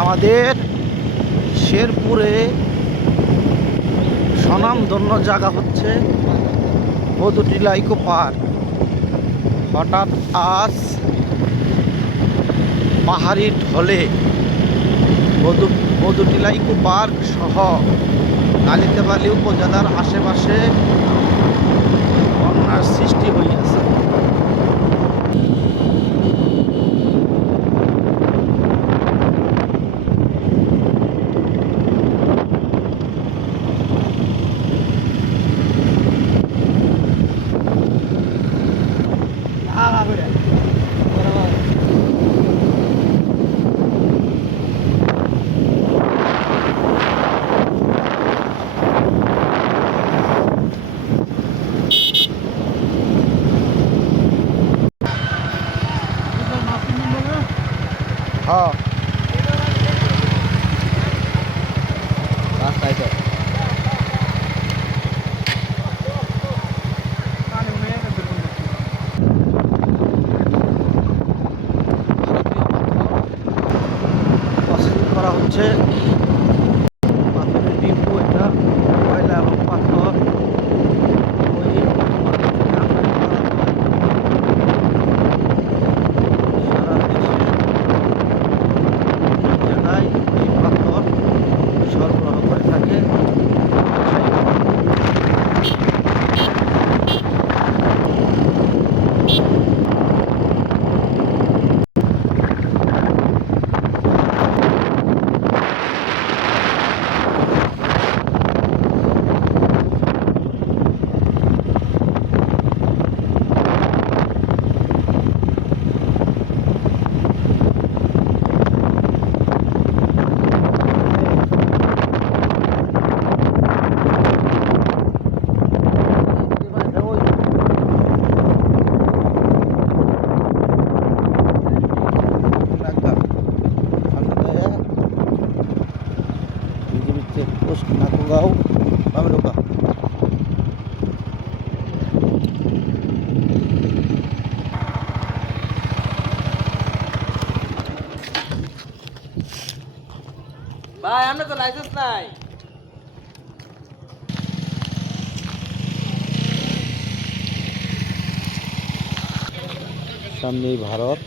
আমাদের শেরপুরে স্বনামধন্য জায়গা হচ্ছে বদুটিলা ইকো পার্ক। হঠাৎ আজ পাহাড়ি ঢলে বদুটিলা ইকো পার্ক সহ কালিতেবালি উপজেলার আশেপাশে বন্যার সৃষ্টি হইয়াছে। হ্যাঁ রাস্তায় তো প্রসেসিং করা হচ্ছে। পাথরের ডিপো এটা, কয়লা এবং পাথর ওই সারা দেশে জেলায় এই পাথর সরবরাহ করে থাকে। Post Nakungao, Pamaluka. ভাই আমরা তো লাইসেন্স নাই। সামনেই ভারত।